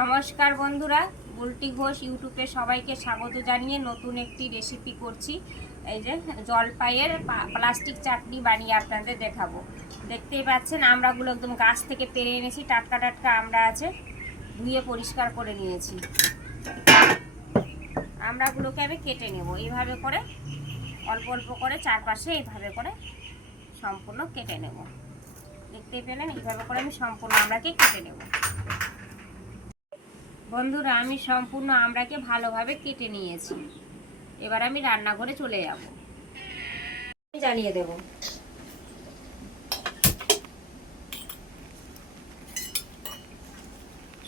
নমস্কার বন্ধুরা, বুলটি ঘোষ ইউটিউবে সবাইকে স্বাগত জানিয়ে নতুন একটি রেসিপি করছি। এই যে জলপাইয়ের প্লাস্টিক চাটনি বানিয়ে আপনাদের দেখাবো। দেখতেই পাচ্ছেন আমড়াগুলো একদম গাছ থেকে পেরে এনেছি, টাটকা টাটকা আমড়া আছে, ধুয়ে পরিষ্কার করে নিয়েছি। আমড়াগুলোকে আমি কেটে নেব এইভাবে করে, অল্প অল্প করে চারপাশে এইভাবে করে সম্পূর্ণ কেটে নেব। দেখতেই পেলেন, এইভাবে করে আমি সম্পূর্ণ আমড়াকে কেটে নেব। বন্ধুরা, আমি সম্পূর্ণ আমড়াকে ভালোভাবে কেটে নিয়েছি। এবার আমি রান্নাঘরে চলে যাব, জ্বালিয়ে দেব।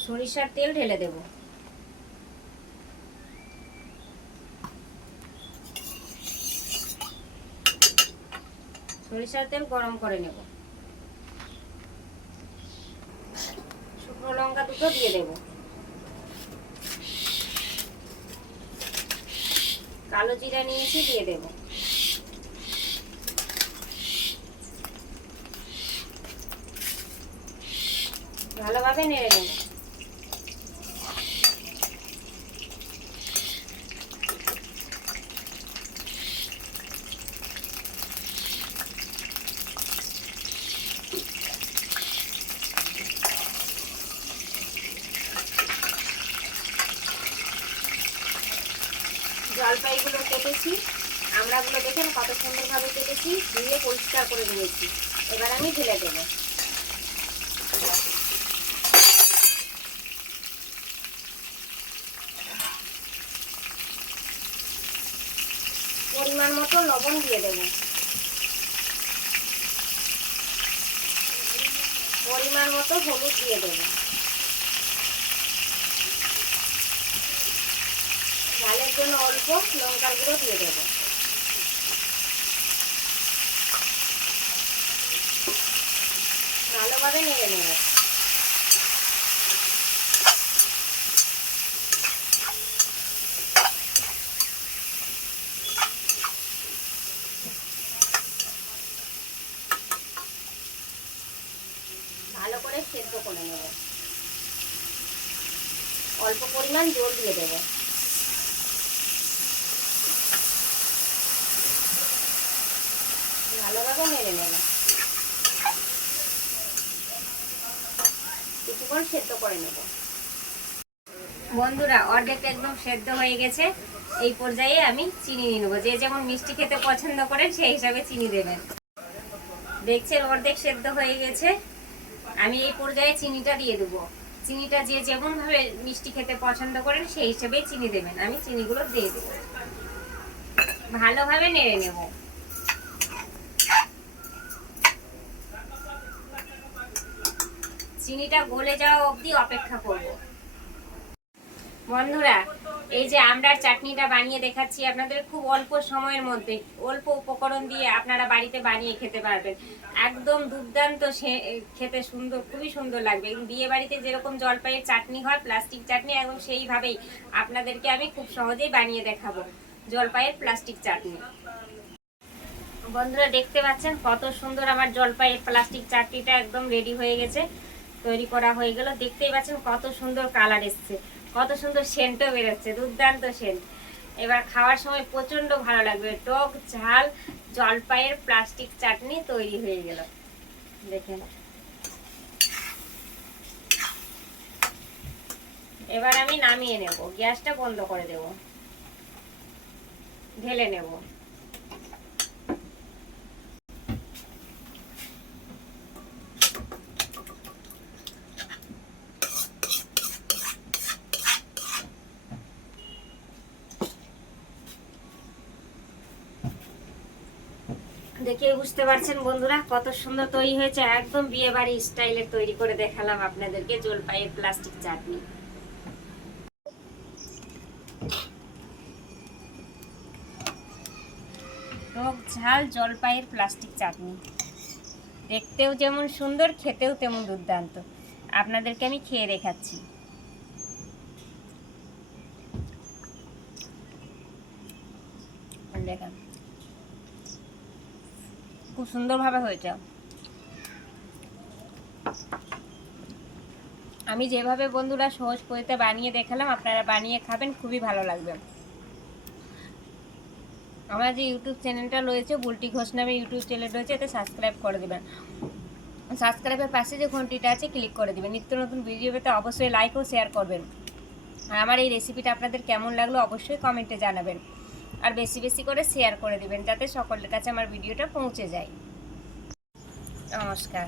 সরিষার তেল ঢেলে দেব। সরিষার তেল গরম করে নেব। শুকনো লঙ্কা দুটো দিয়ে দেব। কালো জিরা নিয়েছি, দিয়ে দেব। ভালোভাবে নেড়ে নেব। জলপাইগুলো কেটেছি, আমড়াগুলো দেখেন কত সুন্দরভাবে কেটেছি, ধুয়ে পরিষ্কার করে নিয়েছি। এবার আমি ঢেলে দেব। পরিমাণ মতো লবণ দিয়ে দেব। পরিমাণ মতো হলুদ দিয়ে দেব। ঝালের জন্য অল্প লঙ্কার গুঁড়ো দিয়ে দেব। ভালোভাবে নেড়ে নেব। ভালো করে সেদ্ধ করে নেব। অল্প পরিমাণ জল দিয়ে দেব। ভালোভাবে নেড়ে নেব। কিছুক্ষণ সেদ্ধ করে নেব। বন্ধুরা, অর্ধেকটা একদম সেদ্ধ হয়ে গেছে। এই পর্যায়ে আমি চিনি নিয়ে নেবো। যে যেমন মিষ্টি খেতে পছন্দ করেন সেই হিসাবে চিনি দেবেন। দেখছেন অর্ধেক সেদ্ধ হয়ে গেছে। আমি এই পর্যায়ে চিনিটা দিয়ে দেবো। চিনিটা যে যেমন ভাবে মিষ্টি খেতে পছন্দ করেন সেই হিসেবেই চিনি দেবেন। আমি চিনিগুলো দিয়ে দেবো। ভালোভাবে নেড়ে নেব। চিনিটা গলে যাওয়া অবধি অপেক্ষা করব। বন্ধুরা, এই যে আমড়ার চাটনিটা বানিয়ে দেখাচ্ছি আপনাদের, খুব অল্প সময়ের মধ্যে অল্প উপকরণ দিয়ে আপনারা বাড়িতে বানিয়ে খেতে পারবেন। একদম দুর্দান্ত খেতে সুন্দর, খুবই সুন্দর লাগবে। বিয়ে বাড়িতে যেরকম জলপাইয়ের চাটনি হয়, প্লাস্টিক চাটনি, একদম সেইভাবেই আপনাদেরকে আমি খুব সহজেই বানিয়ে দেখাবো জলপাইয়ের প্লাস্টিক চাটনি। বন্ধুরা, দেখতে পাচ্ছেন কত সুন্দর আমার জলপাইয়ের প্লাস্টিক চাটনিটা একদম রেডি হয়ে গেছে, তৈরি করা হয়ে গেল। দেখতেই পাচ্ছেন কত সুন্দর কালার এসছে, কত সুন্দর সেন্টও বেরোচ্ছে, দুর্দান্ত সেন্ট। এবার খাওয়ার সময় প্রচন্ড ভালো লাগবে। টক ঝাল জলপাইয়ের প্লাস্টিক চাটনি তৈরি হয়ে গেল। দেখেন, এবার আমি নামিয়ে নেব। গ্যাসটা বন্ধ করে দেব। ঢেলে নেব। দেখে বুঝতে পারছেন বন্ধুরা কত সুন্দর তৈরি হয়েছে। একদম বিয়ে বাড়ি স্টাইলের তৈরি করে দেখালাম আপনাদেরকে জলপাইয়ের প্লাস্টিক চাটনি। টক ঝাল জলপাইয়ের প্লাস্টিক চাটনি দেখতেও যেমন সুন্দর, খেতেও তেমন দুর্দান্ত। আপনাদেরকে আমি খেয়ে দেখাচ্ছি। দেখেন খুব সুন্দরভাবে হয়েছে। আমি যেভাবে বন্ধুরা সহজ পদ্ধতিতে বানিয়ে দেখালাম, আপনারা বানিয়ে খাবেন, খুবই ভালো লাগবে। আমার যে ইউটিউব চ্যানেলটা রয়েছে, বুলটি ঘোষ নামে ইউটিউব চ্যানেল রয়েছে, এতে সাবস্ক্রাইব করে দেবেন। সাবস্ক্রাইবের পাশে যে ঘন্টিটা আছে ক্লিক করে দেবেন। নিত্য নতুন ভিডিও পেতে অবশ্যই লাইক ও শেয়ার করবেন। আর আমার এই রেসিপিটা আপনাদের কেমন লাগলো অবশ্যই কমেন্টে জানাবেন। আর বেশি বেশি করে শেয়ার করে দিবেন, যাতে সকলের কাছে আমার ভিডিওটা পৌঁছে যায়। নমস্কার।